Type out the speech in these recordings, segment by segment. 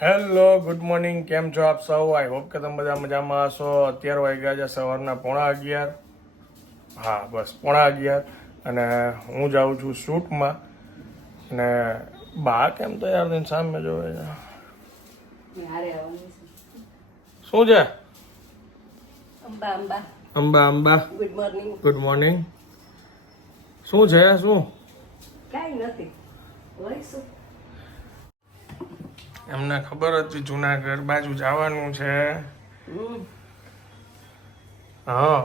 Hello, good morning. કેમ છો આપ સૌ? આઈ હોપ કે તમે બધા મજામાં હશો. અત્યારે વાગ્યા છે સવારના 11:30. હા, બસ 11:30. અને હું જાઉં છું શૂટમાં. અને બા કેમ તો યાર તેની સામે જોવે છે. શું છે? Amba. Good morning. Good morning. શું છે? શું કાંઈ નથી. હોય શું? એમને ખબર હતી જુનાગઢ બાજુ જવાનું છે. હા.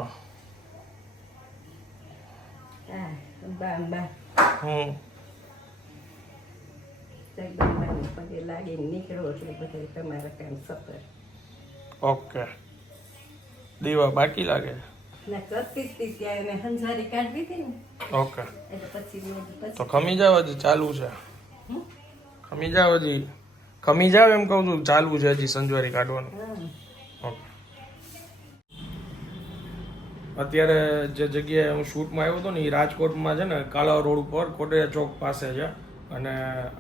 અંબા હું જગદંબાને પગે લાગીને નીકળો એટલે બધા તમારા કામ સફળ. ઓકે. દીવા બાકી લાગે છે. ના કરતી જ હતી ત્યારે મેં હંઝારી કાઢી હતી ને ઓકે. એટલે પછી તો ખમી જાવ હજી ચાલુ છે. ખમી જાવ હજી. ખમી જાવ એમ કહું છું, ચાલુ છે હજી સંજવારી કાઢવાનું. ઓકે. અત્યારે જે જગ્યાએ હું શૂટમાં આવ્યો હતો ને એ રાજકોટમાં છે ને, કાલા રોડ ઉપર કોટેજા ચોક પાસે છે. અને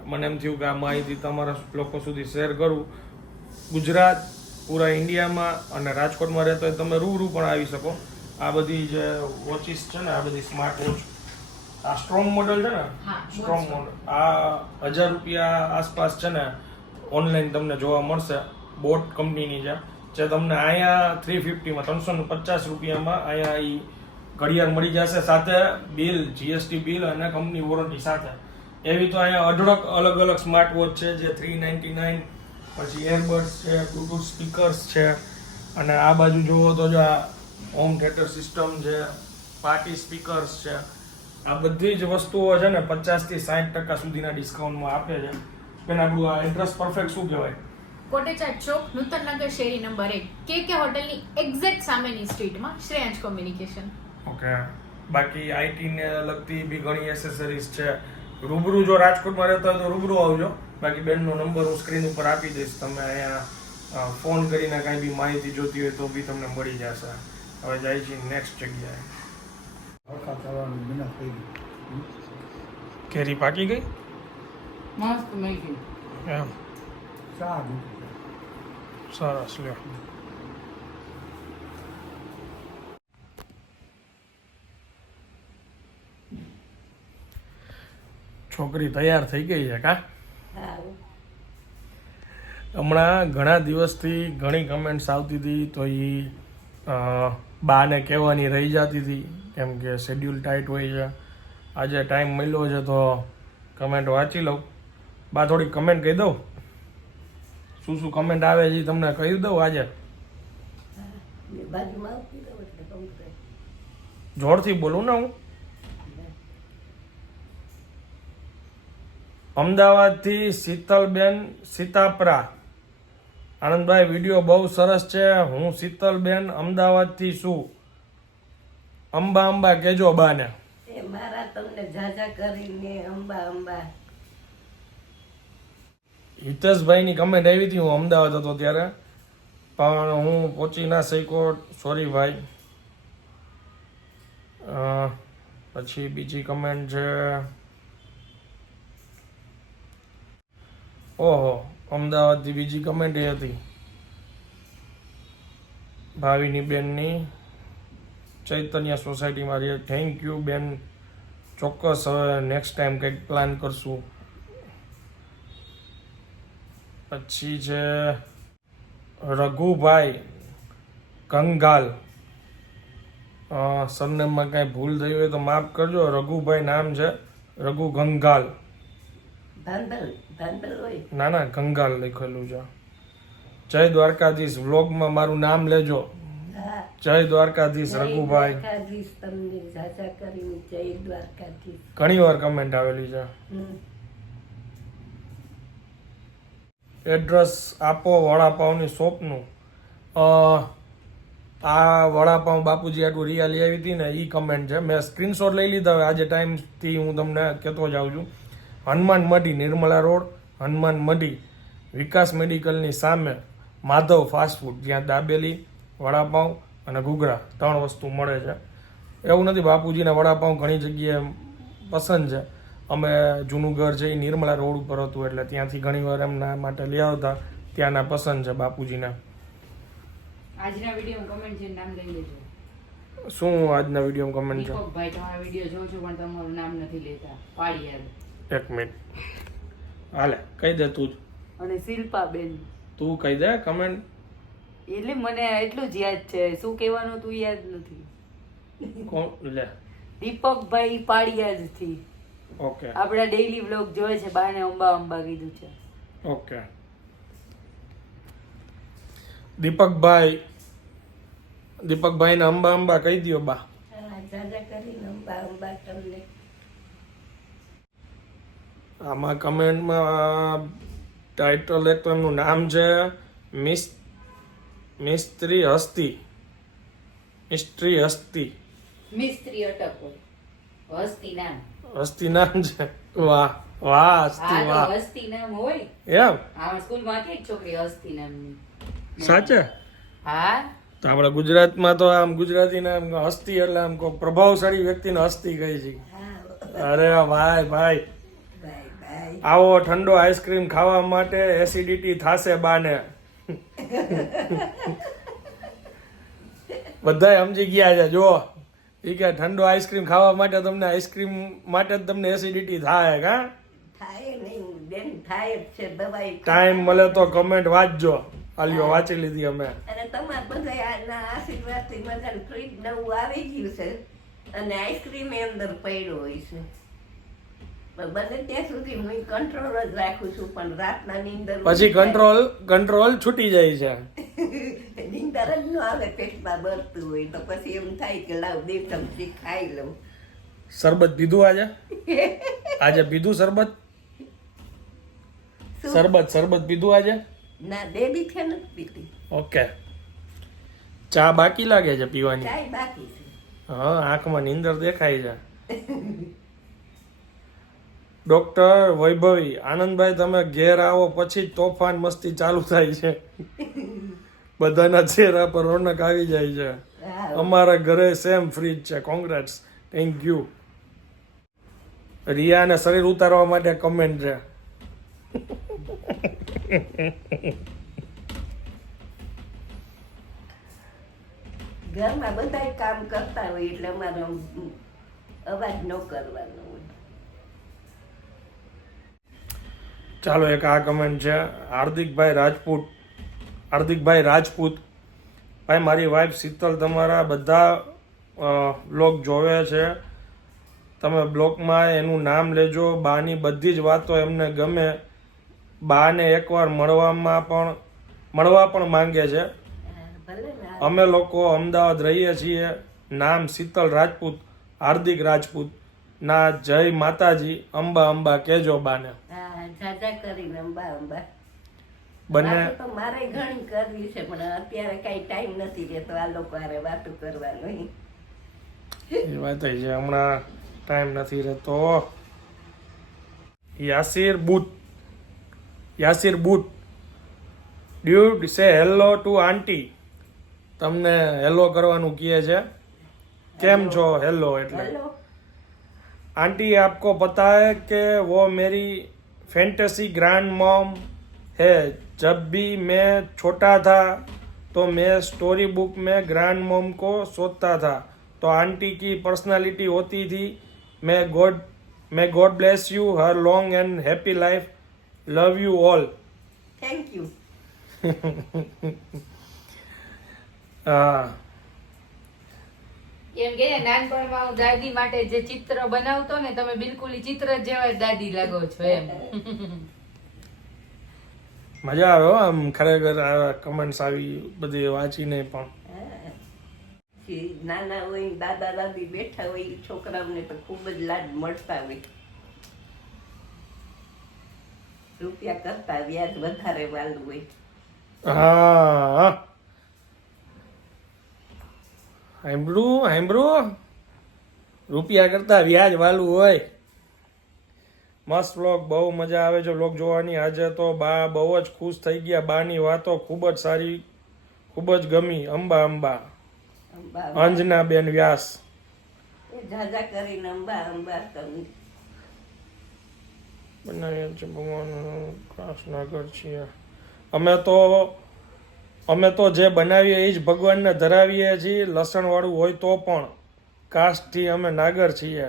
મને એમ થયું કે આ માહિતી તમારા લોકો સુધી શેર કરું. ગુજરાત, પૂરા ઇન્ડિયામાં અને રાજકોટમાં રહેતો હોય તમે રૂબરૂ પણ આવી શકો. આ બધી જે વોચિસ છે ને, આ બધી સ્માર્ટ વોચ, આ સ્ટ્રોંગ મોડલ છે ને, સ્ટ્રોંગ મોડલ, આ 1000 રૂપિયા આસપાસ છે ને ઓનલાઈન તમને જોવા મળશે. બોટ કંપનીની છે, જે તમને અહીંયા 350માં 350 રૂપિયામાં અહીંયા એ ઘડિયાળ મળી જશે, સાથે બિલ, જીએસટી બિલ અને કંપની વોરંટી સાથે. એવી તો અહીંયા અઢળક અલગ અલગ સ્માર્ટ વોચ છે જે 399, પછી એરબડ્સ છે, બ્લુટૂથ સ્પીકર્સ છે. અને આ બાજુ જુઓ તો જો આ હોમ થિયેટર સિસ્ટમ છે, પાર્ટી સ્પીકર્સ છે. આ બધી જ વસ્તુઓ છે ને 50 થી 60% સુધીના ડિસ્કાઉન્ટમાં આપે છે. બેન, આપણું આ એડ્રેસ પરફેક્ટ શું કહેવાય? કોટેચા ચોક, નૂતનનગર શેરી નંબર 1, કેકે હોટલની એક્ઝેક્ટ સામેની સ્ટ્રીટમાં, શ્રેયાંશ કોમ્યુનિકેશન. ઓકે. બાકી આઈટી ને લગતી બી ઘણી એસેસરીઝ છે. રૂબરૂ જો રાજકોટમાં રહેતા હોય તો રૂબરૂ આવજો. બાકી બેનનો નંબર હું સ્ક્રીન ઉપર આપી દઈશ. તમે અહીંયા ફોન કરીને કાંઈ બી માહિતી જોતી હોય તો બી તમને મળી જશે. હવે જાય છે નેક્સ્ટ જગ્યાએ. કેરી પાકી ગઈ? મસ્ત મેગી. એમ સરસ. લ્યો. છોકરી તૈયાર થઈ ગઈ છે કા? હમણાં ઘણા દિવસથી ઘણી કમેન્ટ્સ આવતી હતી તો એ બાને કહેવાની રહી જતી હતી, કેમ કે શેડ્યુલ ટાઈટ હોય છે. આજે ટાઈમ મળ્યો છે તો કમેન્ટ વાંચી લઉં. બા, થોડી કમેન્ટ કહી દઉં. શું શું કમેન્ટ આવે છે તમને કહી દઉં આજે. જોરથી બોલું ને હું. અમદાવાદથી શીતલબેન સીતાપરા. આનંદભાઈ, વિડીયો બહુ સરસ છે. હું શીતલબેન અમદાવાદથી છું. અંબા કહેજો બાને. મારા તમને જાજા કરીને અંબા. હિતેશભાઈની કમેન્ટ આવી હતી, હું અમદાવાદ હતો ત્યારે, પણ હું પહોંચી ના શક્યો. સોરી ભાઈ. પછી બીજી કમેન્ટ છે. ઓહો, અમદાવાદથી બીજી કમેન્ટ એ હતી ભાવિની બેનની. ચૈતન્ય સોસાયટીમાં રહે. થેન્ક યુ બેન. ચોક્કસ હવે નેક્સ્ટ ટાઈમ કંઈક પ્લાન કરશું. પછી છે રઘુભાઈ કંગાલ. સરનેમમાં કાંઈ ભૂલ થઈ હોય તો માફ કરજો. રઘુભાઈ નામ છે, રઘુ ગંગાલ. ના, કંગાલ લખેલું છે. જય દ્વારકાધીશ. વ્લોગમાં મારું નામ લેજો. જય દ્વારકાધીશ રઘુભાઈ. ઘણી વાર કમેન્ટ આવેલી છે. એડ્રેસ આપો વડાપાવની શોપનું. આ વડાપાવ બાપુજી આટલું રિયા લઈ આવી હતી ને, એ કમેન્ટ છે. મેં સ્ક્રીનશોટ લઈ લીધા. હવે આજે ટાઈમથી હું તમને કહેતો જાઉં છું. હનુમાન મઢી, નિર્મલા રોડ, હનુમાન મઢી, વિકાસ મેડિકલની સામે માધવ ફાસ્ટફૂડ, જ્યાં દાબેલી, વડાપાવ અને ઘૂઘરા 3 વસ્તુ મળે છે. એવું નથી, બાપુજીના વડાપાવ ઘણી જગ્યાએ પસંદ છે. અમે જૂનું ઘર છે એ નિર્મલા રોડ ઉપર હતું, એટલે ત્યાંથી ઘણીવાર એમના માટે લઈ આવતા. ત્યાંના પસંદ છે બાપુજીના. આજના વિડીયો કમેન્ટ છે નામ લઈ લેજો. શું આજના વિડીયો કમેન્ટ છે? દીપકભાઈ તમારા વિડીયો જોઉં છું પણ તમારું નામ નથી લેતા. પાડિયાદ. એક મિનિટ હાલે કહી દે તું જ. અને શિલ્પાબેન. તું કહી દે કમેન્ટ. એટલે મને એટલું જ યાદ છે, શું કહેવાનું તું યાદ નથી. કોણ લે? દીપકભાઈ પાડિયાદ થી. ઓકે આપડા ડેઈલી વ્લોગ જોવે છે, બાને અંબા અંબા કીધું છે. ઓકે દીપકભાઈ ને અંબા અંબા કહી દો બા. જાજા કરીને અંબા અંબા તમને. આમાં કમેન્ટમાં ટાઇટલ એક તો એમનું નામ છે મિસ્ત્રી હસ્તી. મિસ્ત્રી અટક હોય હસ્તી નામ. હસ્તી નામ છે. વાહ વાહ હસ્તી વાહ. હસ્તી નામ હોય એમ આ સ્કૂલમાં હતી એક છોકરી હસ્તી નામની. સાચે? હા તો આપણા ગુજરાતમાં તો આમ ગુજરાતી નામ હસ્તી એટલે આમ કોઈ પ્રભાવશાળી વ્યક્તિને હસ્તી કહી છે. અરે ભાઈ ભાઈ આવો ઠંડો આઈસ્ક્રીમ ખાવા માટે એસિડિટી થાશે બાને. બધાય સમજી ગયા છે. જો એ કે ઠંડો આઈસ્ક્રીમ ખાવા માટે તમને આઈસ્ક્રીમ માટે જ તમને એસિડિટી થાય કા? થાય નહીં બેન, થાય જ છે. દવાઈ ટાઈમ મળે તો કમેન્ટ વાંચજો. આલ્યો વાંચી લીધી અમે. અને તમારે બધા આના આશીર્વાદથી બધા ફ્રીજ નવું આવી ગયું છે અને આઈસ્ક્રીમ એ અંદર પડ્યો હોય છે. પણ બને ત્યાં સુધી હું કંટ્રોલ જ રાખું છું, પણ રાતના નીંદર પછી કંટ્રોલ છૂટી જાય છે. નીંદર જ ન આવે, પેટમાં બળતું હોય તો પછી એમ થાય કે લાવ બે ચમચી ખાઈ લઉં. શરબત પીધું આજે પીધું શરબત પીધું આજે? ના, બેબી છે નથી પીતી. ઓકે. ચા બાકી લાગે છે પીવાની? ચાય બાકી છે. હા, આંખમાં નીંદર દેખાય છે. ડોક્ટર વૈભવી આનંદભાઈ તમે ઘેર આવો પછી તોફાન મસ્તી ચાલુ થાય છે. બધાના ચહેરા પર રોનક આવી જાય છે. અમારા ઘરે સેમ ફ્રીજ છે. Congrats, thank you. રિયાને શરીર ઉતારવા માટે કમેન્ટ છે. ઘરમાં બધા કામ કરતા હોય એટલે અમારો અવાજ ન કરવાનો હોય. ચાલો એક આ કમેન્ટ છે હાર્દિકભાઈ રાજપૂત. ભાઈ મારી વાઈફ શીતલ તમારા બધા બ્લોગ જોવે છે. તમે બ્લોગમાં એનું નામ લેજો. બાની બધી જ વાતો એમને ગમે. બાને એકવાર મળવા પણ માંગે છે. અમે લોકો અમદાવાદ રહીએ છીએ. નામ શીતલ રાજપૂત, હાર્દિક રાજપૂત. ના જય માતાજી. અંબા અંબા કેજો બાને. જાજા કરીને અંબા અંબા. બંને તો મારે ઘણી કરવી છે પણ અત્યારે કઈ ટાઈમ નથી રહેતો આ લોકો હારે વાતો કરવાનો. એ વાત છે હમણાં ટાઈમ નથી રહેતો. યાસિર બુટ ડ્યુડ સે હેલો ટુ આંટી. તમને હેલો કરવાનું કહે છે. કેમ છો? હેલો એટલે आंटी आपको पता है कि वो मेरी फैंटेसी ग्रैंड मॉम है. जब भी मैं छोटा था तो मैं स्टोरी बुक में ग्रैंड मॉम को सोचता था तो आंटी की पर्सनालिटी होती थी. मैं God bless you her long and happy life. Love you all. Thank you. હા એમ કે નાનપણમાં હું દાદી માટે જે ચિત્ર બનાવતો ને તમે બિલકુલ ઈ ચિત્ર જેવા જ દાદી લાગો છો એમ. મજા આવે હો આમ ખરેખર આ કમેન્ટ્સ આવી બધી વાંચીને પણ. નાના હોય દાદા દાદી બેઠા હોય છોકરાઓને તો ખૂબ જ લાડ મળતા હોય. રૂપિયા કરતા વ્યાજ વધારે વાલું હોય. હા સાંભળું રૂપિયા કરતા વ્યાજ વાલું હોય. મસ્ત વ્લોગ, બહુ મજા આવે છે વ્લોગ જોવાની. આજે તો બા બહુ જ ખુશ થઈ ગયા. બાની વાતો ખૂબ જ સારી, ખૂબ જ ગમી. અંબા અંબા. અંજના બેન વ્યાસ. જાજા કરીને અંબા અંબા તમને. બનાવ્યા છે ભગવાન ક્રાસનગર છીએ. અમે તો જે બનાવીએ એ જ ભગવાનને ધરાવીએ છીએ. લસણવાળું હોય તો પણ. કાસ્ટથી અમે નાગર છીએ.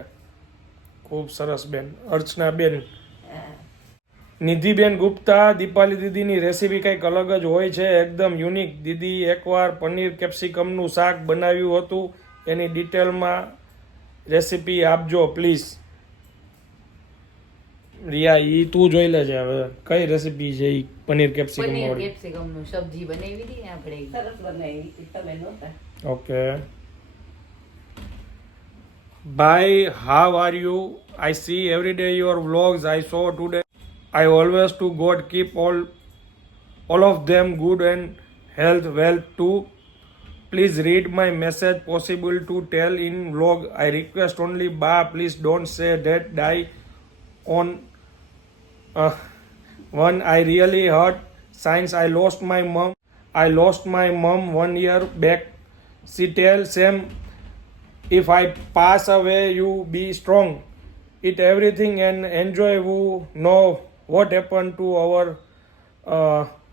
ખૂબ સરસ બેન. અર્ચનાબેન. નિધિબેન ગુપ્તા, દીપાલી દીદીની રેસીપી કંઈક અલગ જ હોય છે, એકદમ યુનિક. દીદી એકવાર પનીર કેપ્સિકમનું શાક બનાવ્યું હતું, એની ડિટેલમાં રેસીપી આપજો પ્લીઝ. રિયા, ઈ તું જોઈ લેજે હવે કઈ રેસીપી છે ઈ પનીર કેપ્સિકમ પનીર વાળી. કેપ્સિકમ નું સબ્જી બનાવી હતી ને આપણે. સરસ બનાવી હતી, તમે નહોતા. Okay. Bye, how are you? I see every day your vlogs. I saw today. I always to God keep all of them good and health wealth too. Please read my message possible to tell in vlog. I request only ba please don't say that die on one. I really hurt since I lost my mom. I lost my mom 1 year back. She tell Sam, if I pass away you be strong, eat everything and enjoy. Who know what happened to our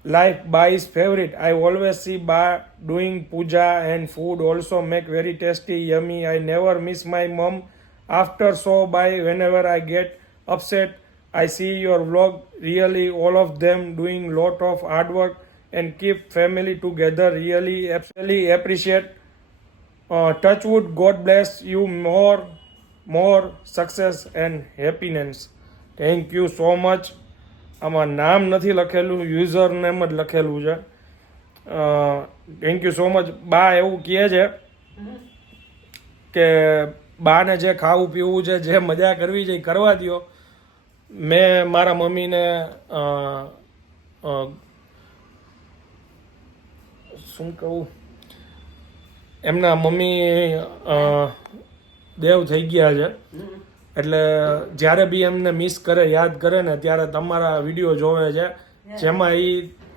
life. Ba is favorite. I always see Ba doing puja and food also make very tasty, yummy. I never miss my mom after so bye. Whenever I get upset I see your vlog. Really all of them doing lot of hard work and keep family together. Really absolutely appreciate. Touch wood, God bless you more success and happiness. Thank you so much. આમાં નામ નથી લખેલું, user name જ લખેલું છે. Thank you so much. બા એવું કહે છે કે બાને જે ખાવું પીવું છે, જે મજા કરવી છે એ કરવા દો. મેં મારા મમ્મીને શું કહું, એમના મમ્મી દેવ થઈ ગયા છે, એટલે જ્યારે બી એમને મિસ કરે, યાદ કરે ને ત્યારે તમારા વિડીયો જોવે છે, જેમાં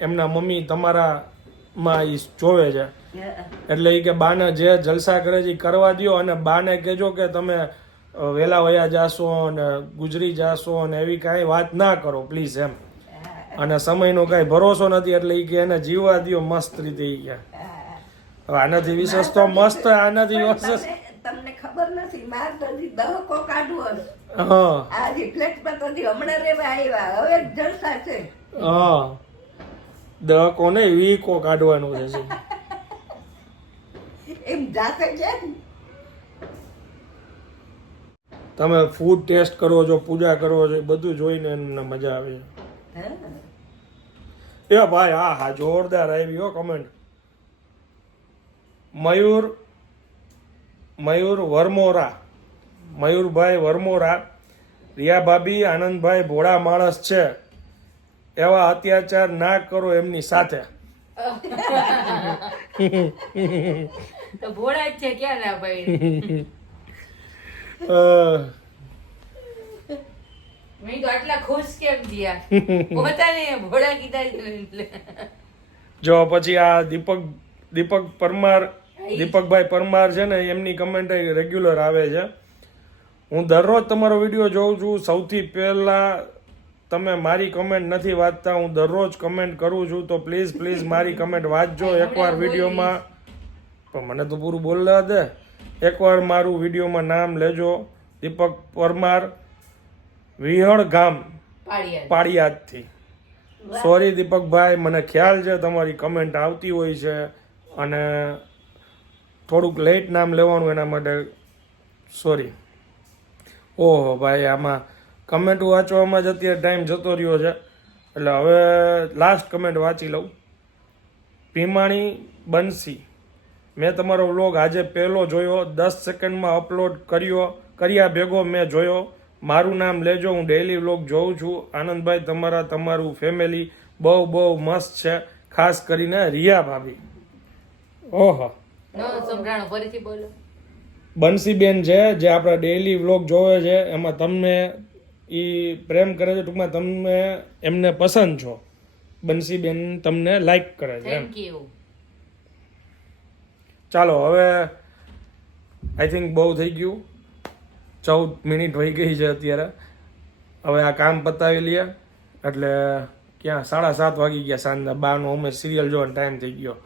એમના મમ્મી તમારામાં જોવે છે. એટલે એ કે બાને જે જલસા કરે છે એ કરવા દો, અને બાને કહેજો કે તમે વહેલા વયા જાશો ને ગુજરી જાશો ને એવી કાંઈ વાત ના કરો પ્લીઝ એમ. અને સમયનો કાંઈ ભરોસો નથી, એટલે એ કે એને જીવવા દો મસ્ત રીતે. એ કે હવે આનાથી વિશેષ તો મસ્ત, આનાથી વિશેષ તમને ખબર નથી, માર તો હજી દહકો કાઢવો. હા આ રિફ્લેક્ટમાં તો હજી હમણાં રેવા આવ્યા, હવે જલસા છે. હા, દહકો ને વીકો કાઢવાનું છે. એમ જાતે છે. તમે ફૂડ ટેસ્ટ કરો છો, પૂજા કરો છો, બધું જોઈને એમને મજા આવે છે. એ ભાઈ હા હા, જોરદાર આવી હો કમેન્ટ. મયુર વરમોરા, મયુરભાઈ વરમોરા. રિયા ભાભી, આનંદભાઈ ભોળા માણસ છે, એવા અત્યાચાર ના કરો એમની સાથે. તો ભોળા જ છે, ક્યાં ના ભાઈ. મેં તો આટલા ખુશ કેમ થયા, પોતાને ભોળા કીધા એટલે. જો પછી આ દીપક પરમાર, દીપકભાઈ પરમાર છે ને, એમની કમેન્ટ રેગ્યુલર આવે છે. હું દરરોજ તમારો વિડીયો જોઉં છું. સૌથી પહેલા તમે મારી કમેન્ટ નથી વાંચતા, હું દરરોજ કમેન્ટ કરું છું, તો પ્લીઝ મારી કમેન્ટ વાંચજો એકવાર વિડીયોમાં. પણ મને તો પૂરું બોલવા દે. એકવાર મારું વિડીયોમાં નામ લેજો. દીપક પરમાર, વિહળ ગામ, પાળિયાદથી. સોરી દીપકભાઈ, મને ખ્યાલ છે તમારી કમેન્ટ આવતી હોય છે, અને થોડુંક લેટ નામ લેવાનું એના માટે સોરી. ઓહો ભાઈ, આમાં કમેન્ટ વાંચવામાં જ અત્યારે ટાઈમ જતો રહ્યો છે, એટલે હવે લાસ્ટ કમેન્ટ વાંચી લઉં. ભીમાણી બંસી, મેં તમારો વ્લોગ આજે પહેલો જોયો, 10 સેકન્ડમાં અપલોડ કર્યા ભેગો મેં જોયો. મારું નામ લેજો, હું ડેઈલી વ્લોગ જોઉં છું. આનંદભાઈ, તમારું ફેમિલી બહુ મસ્ત છે, ખાસ કરીને રિયા ભાભી. ઓહો, ફરીથી બોલો. બંસીબેન છે, જે આપણા ડેઈલી વ્લોગ જોવે છે, એમાં તમને એ પ્રેમ કરે છે, ટૂંકમાં તમે એમને પસંદ છો. બંસીબેન તમને લાઈક કરે છે એમ. Thank you. ચાલો હવે આઈ થિંક બહુ થઈ ગયું, 14 મિનિટ વહી ગઈ છે અત્યારે. હવે આ કામ પતાવી લઈએ એટલે ક્યાં 7:30 વાગી ગયા સાંજના, બાનો અમે સિરિયલ જોવાનો ટાઈમ થઈ ગયો.